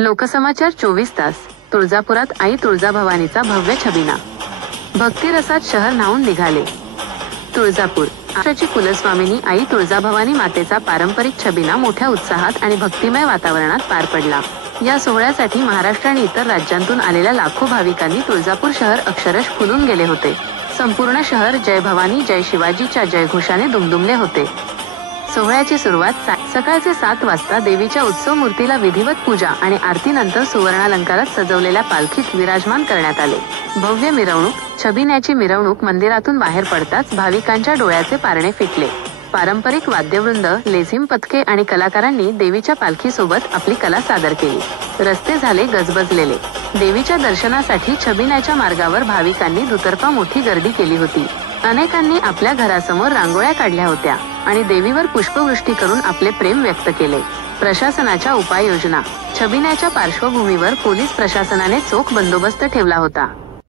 लोकसमाचार 24 तास. तुळजापुरात आई तुळजाभवानीचा भव्य छबिना. भक्तिरसात शहर न्हाऊन निघाले. तुळजापूर. महाराष्ट्राची कुलस्वामिनी आई तुळजाभवानी मातेचा पारंपरिक छबिना मोठ्या उत्साहात आणि भक्तिमय वातावरणात पार पडला. या सोहळ्यासाठी महाराष्ट्र आणि इतर राज्यांतून आलेल्या लाखो भाविकांनी तुळजापूर शहर अक्षरशः फुलून गेले होते. संपूर्ण शहर जय भवानी जय शिवाजीच्या जयघोषाने दुमदुमले होते. सोहळ्याची सुरुवात सकाळचे 7 वाजता देवीच्या उत्सव मूर्तीला विधिवत पूजा आणि आरतीनंतर सुवर्णालंकारात सजवलेल्या पालखीत विराजमान करण्यात आले. भव्य मिरवणूक. छबिन्याची मिरवणूक मंदिरातून बाहेर पडताच भाविकांच्या डोळ्याचे पारणे फिटले. पारंपरिक वाद्यवृंद, लेझिम पथके आणि कलाकारांनी देवीच्या पालखीसोबत आपली कला सादर केली. रस्ते झाले गजबजलेले. देवीच्या दर्शनासाठी छबिन्याच्या मार्गावर भाविकांनी दुतर्फा मोठी गर्दी केली होती. अनेकांनी आपल्या घरासमोर रांगोळ्या काढल्या होत्या आणि देवीवर पुष्पवृष्टी करून आपले प्रेम व्यक्त केले. प्रशासनाच्या उपाययोजना. छबिन्याच्या पार्श्वभूमीवर पोलीस प्रशासनाने चोख बंदोबस्त ठेवला होता.